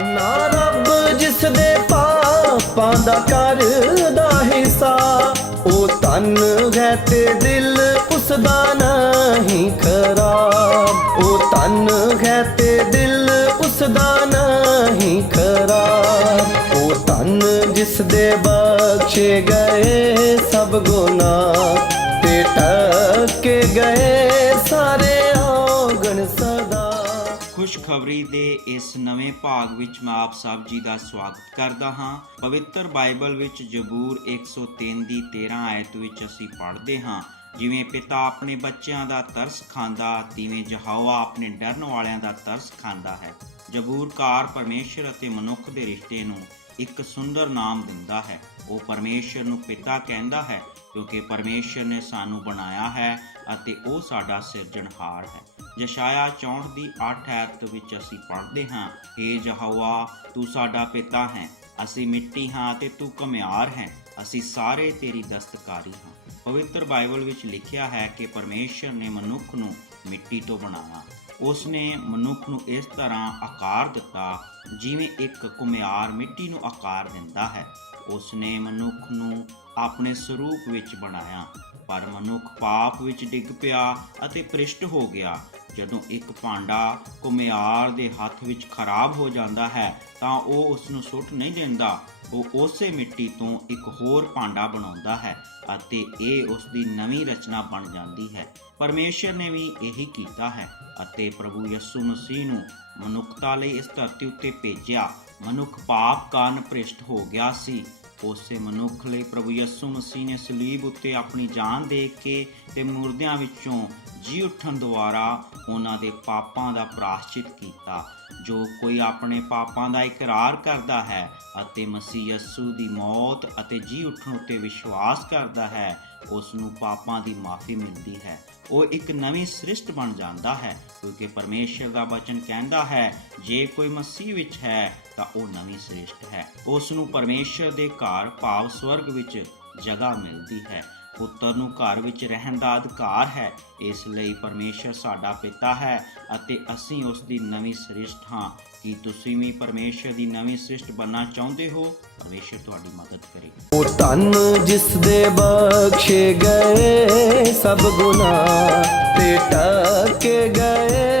ਨਾ ਰੱਬ ਜਿਸ ਦੇ ਪਾਪਾਂ ਦਾ ਕਰਦਾ ਹਿਸਾਬ ਉਹ ਤਨ ਹੈ ਤੇ ਦਿਲ ਉਸ ਦਾ ਨਹੀਂ ਖਰਾਬ। ਉਹ ਤਨ ਹੈ ਤੇ ਦਿਲ ਉਸ ਦਾ ਨਹੀਂ ਖਰਾਬ। ਉਹ ਤਨ ਜਿਸ ਦੇ ਬਖਸ਼ੇ ਗਏ ਸਭ ਗੁਨਾਹ, ਤੇ ਟੱਕੇ ਗਏ ਖੁਸ਼ਖਬਰੀ ਦੇ ਇਸ ਨਵੇਂ ਭਾਗ ਵਿੱਚ ਮੈਂ ਆਪ ਸਭ ਜੀ ਦਾ ਸਵਾਗਤ ਕਰਦਾ ਹਾਂ। ਪਵਿੱਤਰ ਬਾਈਬਲ ਵਿੱਚ ਜ਼ਬੂਰ 103 ਦੀ 13 ਆਇਤ ਵਿੱਚ ਅਸੀਂ ਪੜ੍ਹਦੇ ਹਾਂ। ਜਿਵੇਂ ਪਿਤਾ ਆਪਣੇ ਬੱਚਿਆਂ ਦਾ ਤਰਸ ਖਾਂਦਾ, ਤਿਵੇਂ ਜਹਾਵਾ ਆਪਣੇ ਡਰਨ ਵਾਲਿਆਂ ਦਾ ਤਰਸ ਖਾਂਦਾ ਹੈ। ਜ਼ਬੂਰਕਾਰ ਪਰਮੇਸ਼ਰ ਅਤੇ ਮਨੁੱਖ ਦੇ ਰਿਸ਼ਤੇ ਨੂੰ ਇੱਕ ਸੁੰਦਰ ਨਾਮ ਦਿੰਦਾ ਹੈ। ਉਹ ਪਰਮੇਸ਼ਰ ਨੂੰ ਪਿਤਾ ਕਹਿੰਦਾ ਹੈ ਕਿਉਂਕਿ ਪਰਮੇਸ਼ਰ ਨੇ ਸਾਨੂੰ ਬਣਾਇਆ ਹੈ ਅਤੇ ਉਹ ਸਾਡਾ ਸਿਰਜਣਹਾਰ ਹੈ। ਯਸ਼ਾਇਆ 64 ਦੀ 8 ਐਤ ਵਿੱਚ ਅਸੀਂ ਪੜ੍ਹਦੇ ਹਾਂ ਏ ਯਹੋਵਾ, ਤੂੰ ਸਾਡਾ ਪਿਤਾ ਹੈ। ਅਸੀਂ ਮਿੱਟੀ ਹਾਂ ਤੇ ਤੂੰ ਘਮਿਆਰ ਹੈ। ਅਸੀਂ ਸਾਰੇ ਤੇਰੀ ਦਸਤਕਾਰੀ ਹਾਂ। ਪਵਿੱਤਰ ਬਾਈਬਲ ਵਿੱਚ ਲਿਖਿਆ ਹੈ ਕਿ ਪਰਮੇਸ਼ਰ ਨੇ ਮਨੁੱਖ ਨੂੰ ਮਿੱਟੀ ਤੋਂ ਬਣਾਇਆ। ਉਸ ਨੇ ਮਨੁੱਖ ਨੂੰ ਇਸ ਤਰ੍ਹਾਂ ਆਕਾਰ ਦਿੱਤਾ ਜਿਵੇਂ ਇੱਕ ਘੁਮਿਆਰ ਮਿੱਟੀ ਨੂੰ ਆਕਾਰ ਦਿੰਦਾ ਹੈ। ਉਸ ਨੇ ਮਨੁੱਖ ਨੂੰ ਆਪਣੇ ਸਰੂਪ ਵਿੱਚ ਬਣਾਇਆ, ਪਰ ਮਨੁੱਖ ਪਾਪ ਵਿੱਚ ਡਿੱਗ ਪਿਆ ਅਤੇ ਭ੍ਰਿਸ਼ਟ ਹੋ ਗਿਆ। ਜਦੋਂ ਇੱਕ ਭਾਂਡਾ ਘੁਮਿਆਰ ਦੇ ਹੱਥ ਵਿੱਚ ਖਰਾਬ ਹੋ ਜਾਂਦਾ ਹੈ ਤਾਂ ਉਹ ਉਸ ਨੂੰ ਸੁੱਟ ਨਹੀਂ ਦਿੰਦਾ। ਉਹ ਉਸੇ ਮਿੱਟੀ ਤੋਂ ਇੱਕ ਹੋਰ ਭਾਂਡਾ ਬਣਾਉਂਦਾ ਹੈ ਅਤੇ ਇਹ ਉਸ ਦੀ ਨਵੀਂ ਰਚਨਾ ਬਣ ਜਾਂਦੀ ਹੈ। ਪਰਮੇਸ਼ਰ ਨੇ ਵੀ ਇਹੀ ਕੀਤਾ ਹੈ ਅਤੇ ਪ੍ਰਭੂ ਯਿਸੂ ਮਸੀਹ ਨੂੰ ਮਨੁੱਖਤਾ ਲਈ ਇਸ ਧਰਤੀ ਉੱਤੇ ਭੇਜਿਆ। ਮਨੁੱਖ ਪਾਪ ਕਾਰਨ ਭ੍ਰਿਸ਼ਟ ਹੋ ਗਿਆ ਸੀ। ਉਸੇ ਮਨੁੱਖ ਲਈ ਪ੍ਰਭੂ ਯਿਸੂ ਮਸੀਹ ਨੇ ਸਲੀਬ ਉੱਤੇ ਆਪਣੀ ਜਾਨ ਦੇ ਕੇ ਤੇ ਮੁਰਦਿਆਂ ਵਿੱਚੋਂ ਜੀ ਉੱਠਣ ਦੁਆਰਾ ਉਹਨਾਂ ਦੇ ਪਾਪਾਂ ਦਾ ਪ੍ਰਾਸ਼ਚਿਤ ਕੀਤਾ, ਜੋ ਕੋਈ ਆਪਣੇ ਪਾਪਾਂ ਦਾ ਇਕਰਾਰ ਕਰਦਾ ਹੈ ਅਤੇ ਮਸੀਹ ਯਿਸੂ ਦੀ ਮੌਤ ਅਤੇ ਜੀ ਉੱਠਣ ਉੱਤੇ ਵਿਸ਼ਵਾਸ ਕਰਦਾ ਹੈ, ਉਸ ਨੂੰ ਪਾਪਾਂ ਦੀ ਮਾਫੀ ਮਿਲਦੀ ਹੈ। ਉਹ ਇੱਕ ਨਵੀਂ ਸ੍ਰਿਸ਼ਟ ਬਣ ਜਾਂਦਾ ਹੈ, ਕਿਉਂਕਿ ਪਰਮੇਸ਼ਰ ਦਾ ਵਚਨ ਕਹਿੰਦਾ ਹੈ, ਜੇ ਕੋਈ ਮਸੀਹ ਵਿੱਚ ਹੈ, ਤਾਂ ਉਹ ਨਵੀਂ ਸ੍ਰਿਸ਼ਟ ਹੈ। ਉਸ ਨੂੰ ਪਰਮੇਸ਼ਰ ਦੇ ਘਰ ਭਾਵ ਸਵਰਗ ਵਿੱਚ ਜਗ੍ਹਾ ਮਿਲਦੀ ਹੈ। ਪੁੱਤਰ ਨੂੰ ਘਰ ਵਿੱਚ ਰਹਿਣ ਦਾ ਅਧਿਕਾਰ ਹੈ, ਇਸ ਲਈ ਪਰਮੇਸ਼ਰ ਸਾਡਾ ਪਿਤਾ ਹੈ ਅਤੇ ਅਸੀਂ ਉਸ ਦੀ ਨਵੀਂ ਸ੍ਰਿਸ਼ਟ ਹਾਂ। ਕੀ ਤੁਸੀਂ ਵੀ ਪਰਮੇਸ਼ਰ ਦੀ ਨਵੀਂ ਸ੍ਰਿਸ਼ਟ ਬਣਨਾ ਚਾਹੁੰਦੇ ਹੋ? ਪਰਮੇਸ਼ਰ ਤੁਹਾਡੀ ਮਦਦ ਕਰੇ ਉਹ ਤਨ ਜਿਸ ਦੇ ਬਖਸ਼ੇ ਗਏ, ਸਭ ਗੁਨਾਹ ਤੇ ਟੱਕੇ ਗਏ।